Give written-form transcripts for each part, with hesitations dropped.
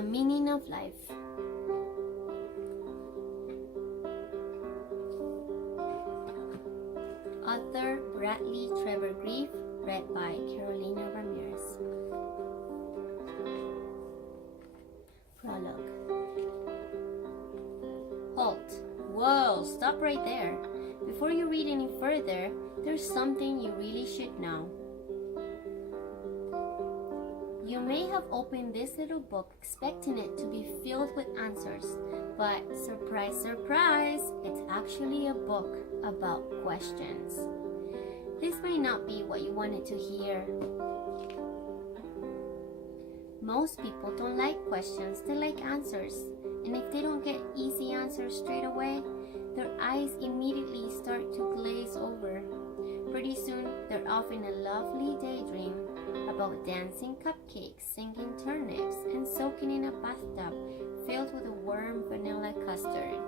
The Meaning of Life. Author Bradley Trevor Grief, read by Carolina Ramirez. Prologue. Halt! Whoa! Stop right there. Before you read any further, there's something you really should know. You may have opened this little book expecting it to be filled with answers, but surprise, surprise, it's actually a book about questions. This may not be what you wanted to hear. Most people don't like questions, they like answers. And if they don't get easy answers straight away, their eyes immediately start to glaze over. Pretty soon, they're off in a lovely daydream about dancing cupcakes, singing turnips, and soaking in a bathtub filled with a warm vanilla custard.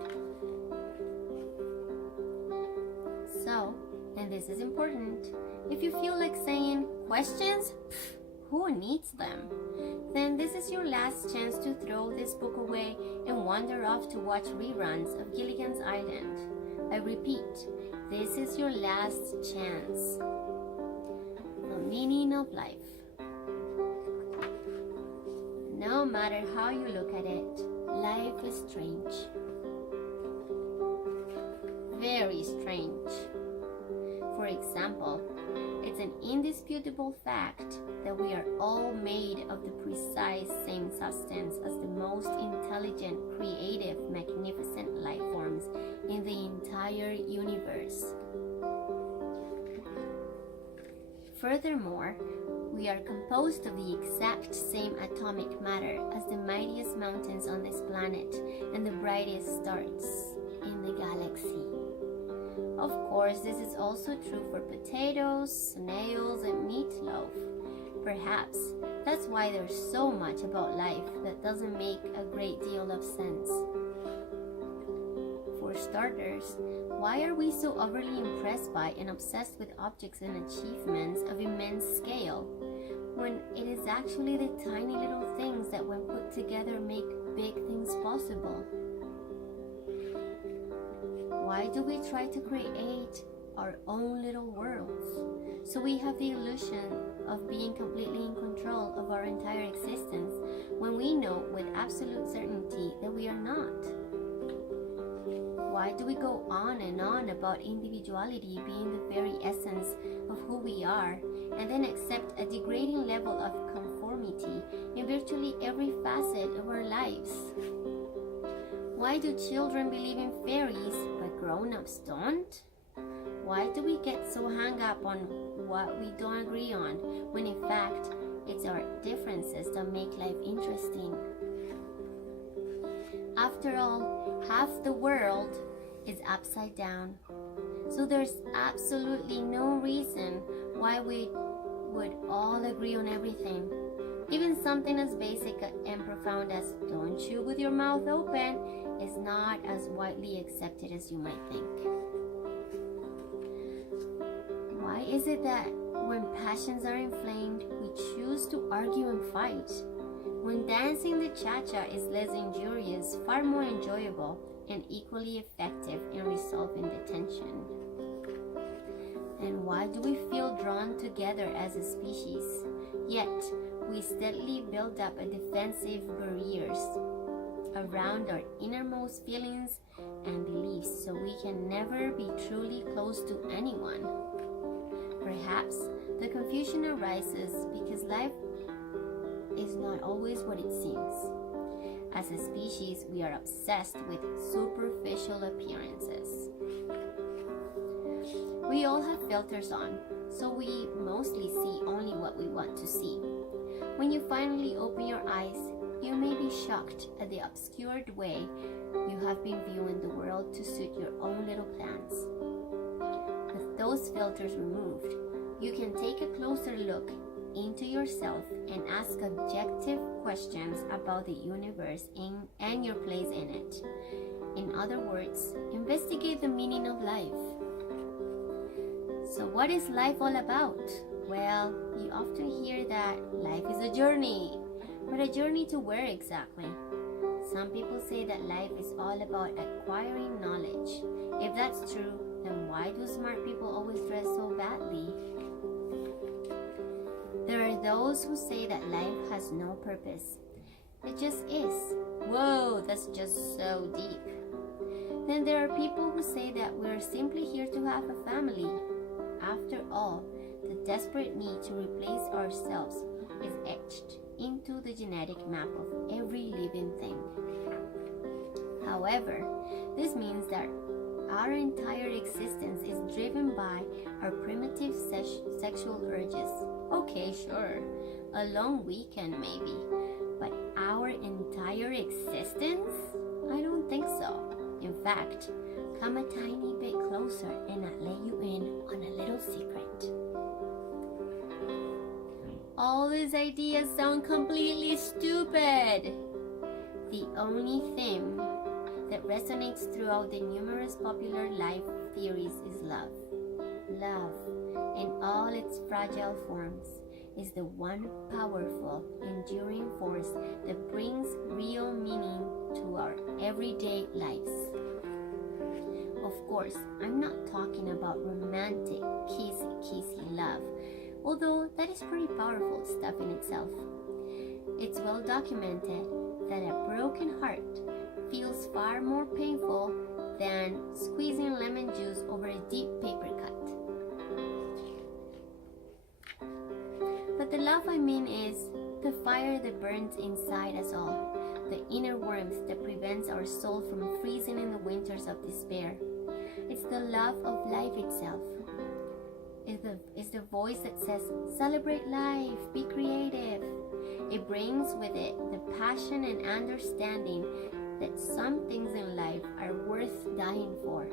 So, and this is important, if you feel like saying, questions? Pfft, who needs them? Then this is your last chance to throw this book away and wander off to watch reruns of Gilligan's Island. I repeat, this is your last chance. The Meaning of Life. No matter how you look at it, life is strange. Very strange. For example, it's an indisputable fact that we are all made of the precise same substance as the most intelligent, creative, magnificent life forms in the entire universe. Furthermore, we are composed of the exact same atomic matter as the mightiest mountains on this planet and the brightest stars in the galaxy. Of course, this is also true for potatoes, snails, and meatloaf. Perhaps that's why there's so much about life that doesn't make a great deal of sense. For starters, why are we so overly impressed by and obsessed with objects and achievements of immense scale, when it is actually the tiny little things that when put together make big things possible? Why do we try to create our own little worlds, so we have the illusion of being completely in control of our entire existence, when we know with absolute certainty that we are not? Why do we go on and on about individuality being the very essence of who we are, and then accept a degrading level of conformity in virtually every facet of our lives? Why do children believe in fairies but grown-ups don't? Why do we get so hung up on what we don't agree on, when in fact it's our differences that make life interesting? After all, half the world is upside down. So there's absolutely no reason why we would all agree on everything. Even something as basic and profound as "don't chew with your mouth open" is not as widely accepted as you might think. Why is it that when passions are inflamed, we choose to argue and fight, when dancing the cha-cha is less injurious, far more enjoyable, and equally effective in resolving the tension? And why do we feel drawn together as a species, yet we steadily build up a defensive barriers around our innermost feelings and beliefs, so we can never be truly close to anyone? Perhaps the confusion arises because life is not always what it seems. As a species, we are obsessed with superficial appearances. We all have filters on, so we mostly see only what we want to see. When you finally open your eyes, you may be shocked at the obscured way you have been viewing the world to suit your own little plans. With those filters removed, you can take a closer look into yourself and ask objective questions about the universe and your place in it. In other words, investigate the meaning of life. So what is life all about? Well, you often hear that life is a journey. But a journey to where exactly? Some people say that life is all about acquiring knowledge. If that's true, then why do smart people always dress so badly? There are those who say that life has no purpose. It just is. Whoa, that's just so deep. Then there are people who say that we're simply here to have a family. After all, the desperate need to replace ourselves is etched into the genetic map of every living thing. However, this means that our entire existence is driven by our primitive sexual urges. Okay, sure, a long weekend maybe, but our entire existence? I don't think so. In fact, come a tiny bit closer and I'll let you in on a little secret. All these ideas sound completely stupid. The only thing that resonates throughout the numerous popular life theories is love. Love, in all its fragile forms, is the one powerful, enduring force that brings real meaning to our everyday lives. Of course, I'm not talking about romantic, kissy love, although that is pretty powerful stuff in itself. It's well documented that a broken heart feels far more painful than squeezing lemon juice over a deep paper cut. But the love I mean is the fire that burns inside us all, the inner warmth that prevents our soul from freezing in the winters of despair. It's the love of life itself. It's the voice that says, celebrate life, be creative. It brings with it the passion and understanding that some things in life are worth dying for,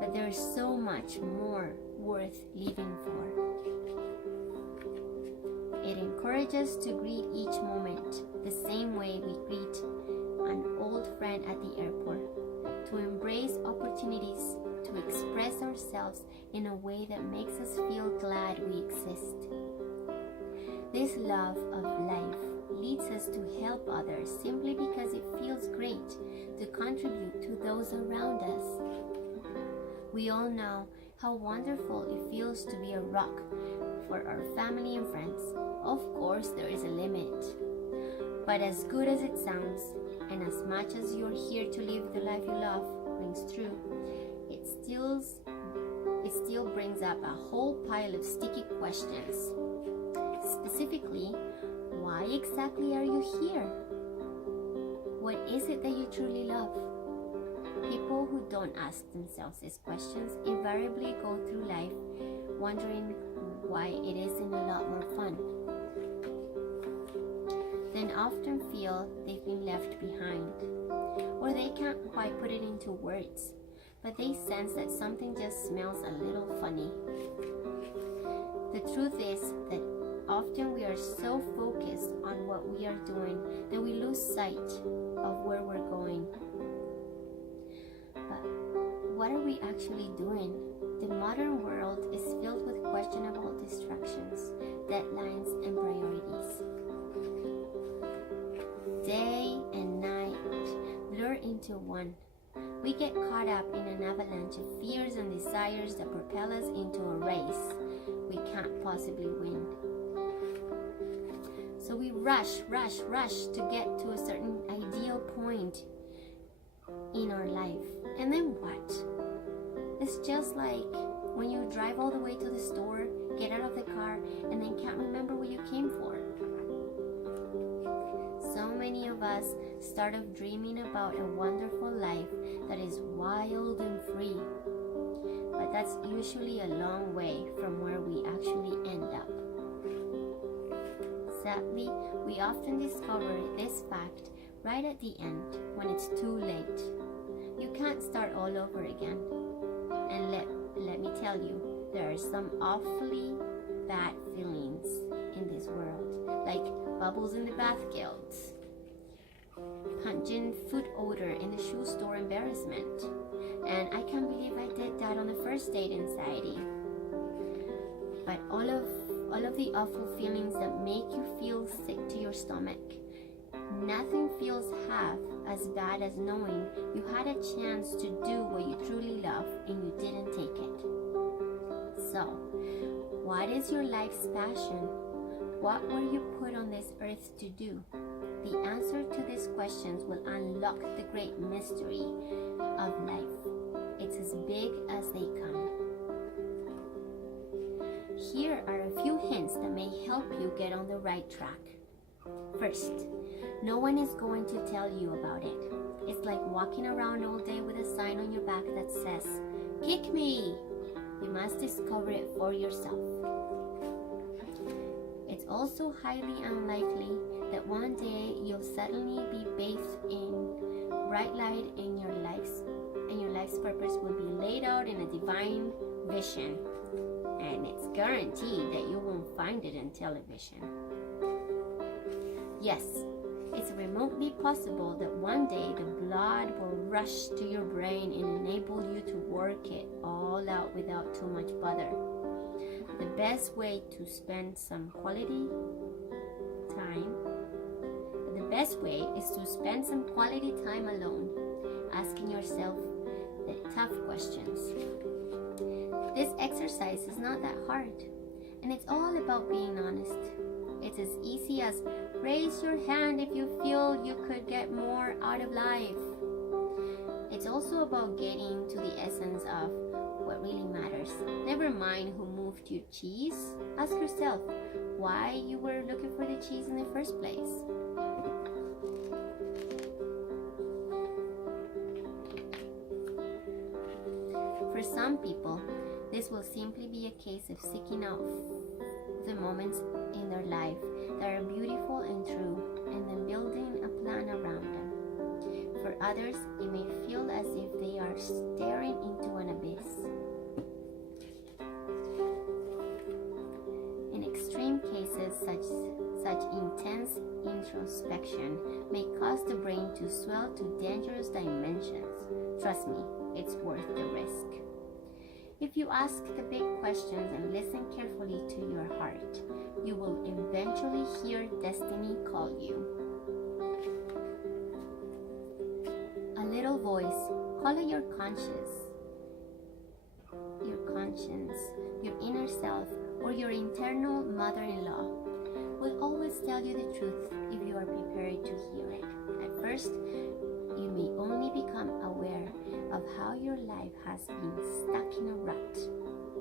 but there is so much more worth living for. It encourages us to greet each moment the same way we greet an old friend at the airport, to embrace opportunities to express ourselves in a way that makes us feel glad we exist. This love of life leads us to help others simply because it feels great to contribute to those around us. We all know how wonderful it feels to be a rock for our family and friends. Of course, there is a limit. But as good as it sounds, and as much as you're here to live the life you love rings true, it still brings up a whole pile of sticky questions. Specifically, why exactly are you here? What is it that you truly love? People who don't ask themselves these questions invariably go through life wondering why it isn't a lot more fun. Then often feel they've been left behind, or they can't quite put it into words, but they sense that something just smells a little funny. The truth is that often we are so focused on what we are doing that we lose sight of where we're going. But what are we actually doing? The modern world is filled with questionable distractions, deadlines, and priorities. Day and night blur into one. We get caught up in an avalanche of fears and desires that propel us into a race we can't possibly win. So we rush to get to a certain ideal point in our life. And then what? It's just like when you drive all the way to the store, get out of the car, and then can't remember what you came for. So many of us start off dreaming about a wonderful life that is wild and free. But that's usually a long way from where we actually end up. Sadly, we often discover this fact right at the end when it's too late. You can't start all over again. And let me tell you, there are some awfully bad feelings in this world, like bubbles in the bath guilt, pungent food odor in the shoe store embarrassment, and I can't believe I did that on the first date anxiety. But all of the awful feelings that make you feel sick to your stomach nothing feels half as bad as knowing you had a chance to do what you truly love and you didn't take it. So, what is your life's passion? What were you put on this earth to do? The answer to these questions will unlock the great mystery of life. It's as big as they come. Here are a few hints that may help you get on the right track. First, no one is going to tell you about it. It's like walking around all day with a sign on your back that says, "Kick me!" You must discover it for yourself. It's also highly unlikely that one day you'll suddenly be bathed in bright light and your life's purpose will be laid out in a divine vision. And it's guaranteed that you won't find it in television. Yes, it's remotely possible that one day the blood will rush to your brain and enable you to work it all out without too much bother. The best way to spend some quality time, is to spend some quality time alone, asking yourself the tough questions. This exercise is not that hard, and it's all about being honest. It's as easy as raise your hand if you feel you could get more out of life. It's also about getting to the essence of what really matters. Never mind who moved your cheese. Ask yourself why you were looking for the cheese in the first place. For some people, this will simply be a case of seeking out the moments in their life that are beautiful and true, and then building a plan around them. For others, it may feel as if they are staring into an abyss. In extreme cases, such intense introspection may cause the brain to swell to dangerous dimensions. Trust me, it's worth the risk. If you ask the big questions and listen carefully to your heart, you will eventually hear destiny call you. A little voice, call it your conscience, your inner self, or your internal mother-in-law, will always tell you the truth if you are prepared to hear it. At first, you may only become aware of how your life has been stuck in a rut.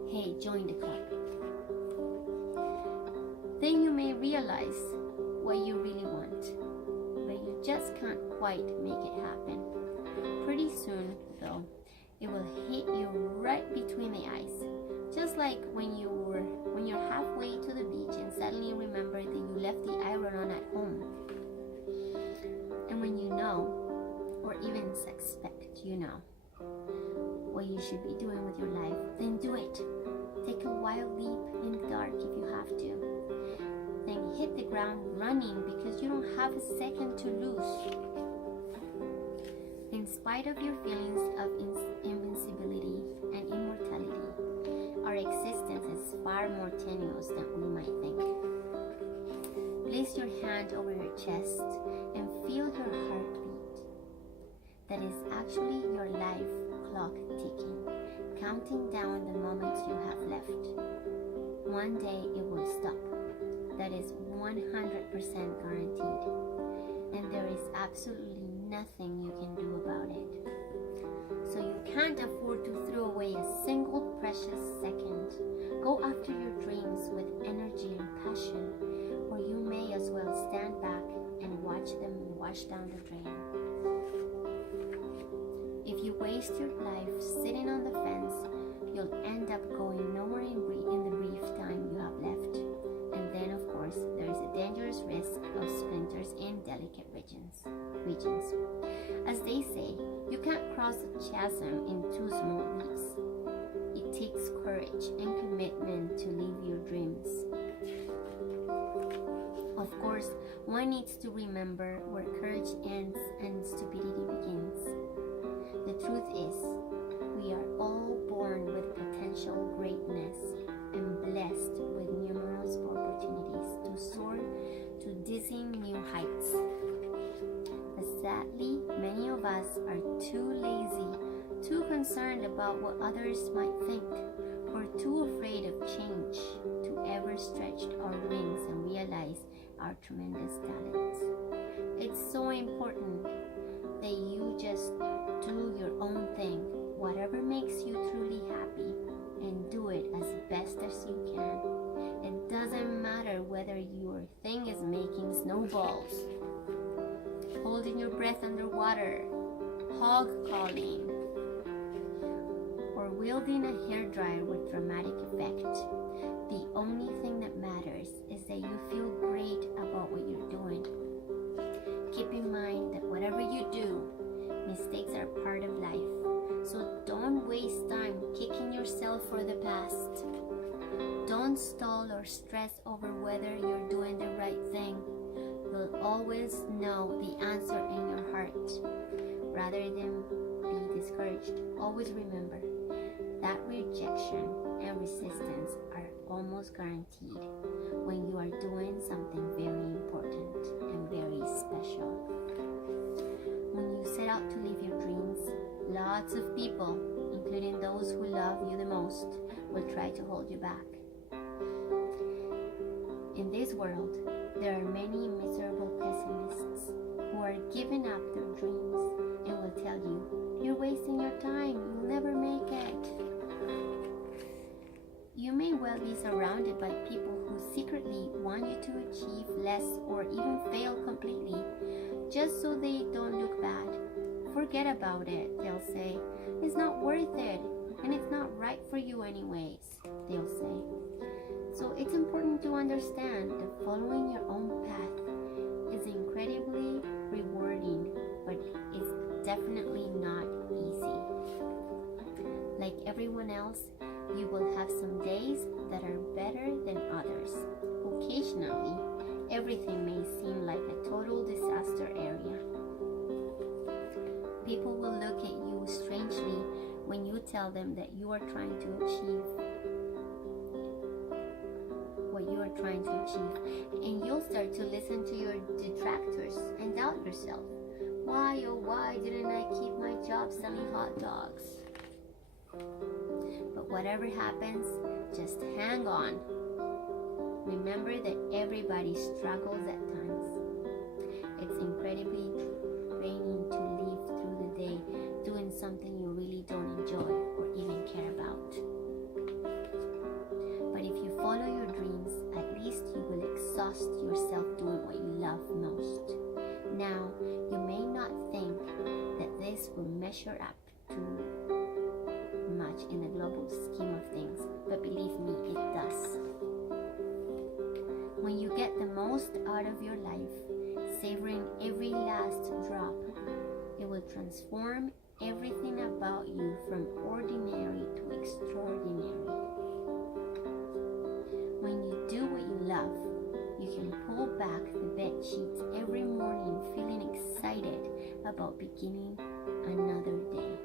Hey, join the club. Then you may realize what you really want, but you just can't quite make it happen. Pretty soon, though, it will hit you right between the eyes. Just like when you're halfway to the beach and suddenly remember that you left the iron on at home. And when you know, or even suspect you know, what you should be doing with your life, then do it. Take a wild leap in the dark if you have to. Then hit the ground running because you don't have a second to lose. In spite of your feelings of invincibility and immortality, our existence is far more tenuous than we might think. Place your hand over your chest and feel your heartbeat. That is actually your life clock ticking, counting down the moments you have left. One day it will stop. That is 100% guaranteed. And there is absolutely nothing you can do about it. So you can't afford to throw away a single precious second. Go after your dreams with energy and passion, or you may as well stand back and watch them wash down the drain. If you waste your life sitting on the fence, you'll end up going nowhere in the brief time you have left. And then, of course, there is a dangerous risk of splinters in delicate regions. As they say, you can't cross a chasm in 2 small leaps. It takes courage and commitment to live your dreams. Of course, one needs to remember where courage ends and stupidity begins. The truth is, we are all born with potential greatness and blessed with numerous opportunities to soar to dizzying new heights. sadly, many of us are too lazy, too concerned about what others might think, or too afraid of change to ever stretch our wings and realize our tremendous talents. It's so important that you just do your own thing, whatever makes you truly happy, and do it as best as you can. It doesn't matter whether your thing is making snowballs, holding your breath underwater, hog calling, or wielding a hairdryer with dramatic effect. The only thing that matters is that you feel great about what you're doing. Keep in mind that whatever you do, mistakes are part of life. So don't waste time kicking yourself for the past. Don't stall or stress over whether you're doing the right thing. You'll always know the answer in your heart. Rather than be discouraged, always remember that rejection and resistance are almost guaranteed when you are doing something very important and very special. When you set out to live your dreams, lots of people, including those who love you the most, will try to hold you back. In this world, there are many miserable pessimists who are giving up their dreams and will tell you, "You're wasting your time, you'll never make it." You may well be surrounded by people who secretly want you to achieve less or even fail completely, just so they don't look bad. Forget about it, they'll say. It's not worth it, and it's not right for you anyways, they'll say. So it's important to understand that following your own path is incredibly rewarding, but it's definitely not easy. Like everyone else, you will have some days that are better than others. Occasionally, everything may seem like a total disaster area. People will look at you strangely when you tell them that you are trying to achieve what you are trying to achieve, and you'll start to listen to your detractors and doubt yourself. Why, oh why didn't I keep my job selling hot dogs? But whatever happens, just hang on. Remember that everybody struggles at times. It's incredibly draining to live through the day doing something you really don't enjoy or even care about. But if you follow your dreams, at least you will exhaust yourself doing what you love most. Now, you may not think that this will measure up to much in the global scheme of things, but believe me, it does. When you get the most out of your life, savoring every last drop, it will transform everything about you from ordinary to extraordinary. When you do what you love, you can pull back the bed sheets every morning feeling excited about beginning another day,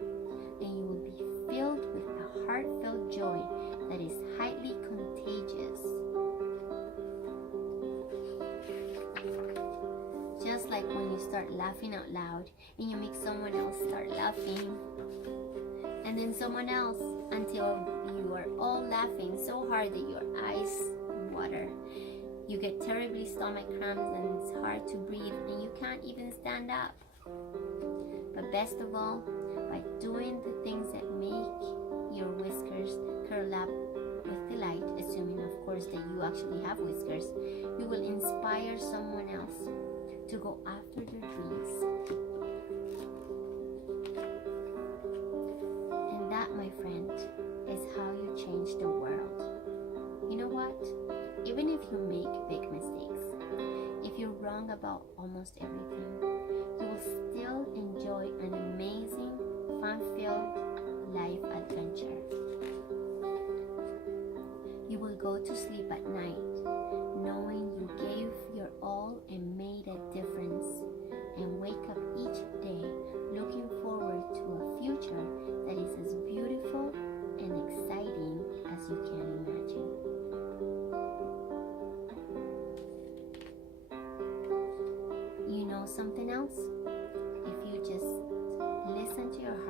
and you will be filled with a heartfelt joy that is highly contagious. Just like when you start laughing out loud and you make someone else start laughing, and then someone else, until you are all laughing so hard that your eyes water. You get terribly stomach cramps and it's hard to breathe and you can't even stand up. But best of all, by doing the things that make your whiskers curl up with delight, assuming of course that you actually have whiskers, you will inspire someone else to go after their dreams. And that, my friend, is how you change the world. You know what? Even if you make big mistakes, if you're wrong about almost everything, you will still enjoy an amazing, fun-filled life adventure. You will go to sleep at night knowing you gave your all and made a difference, and wake up each day looking forward to a future that is as beautiful and exciting as you can imagine. You know something else? listen to your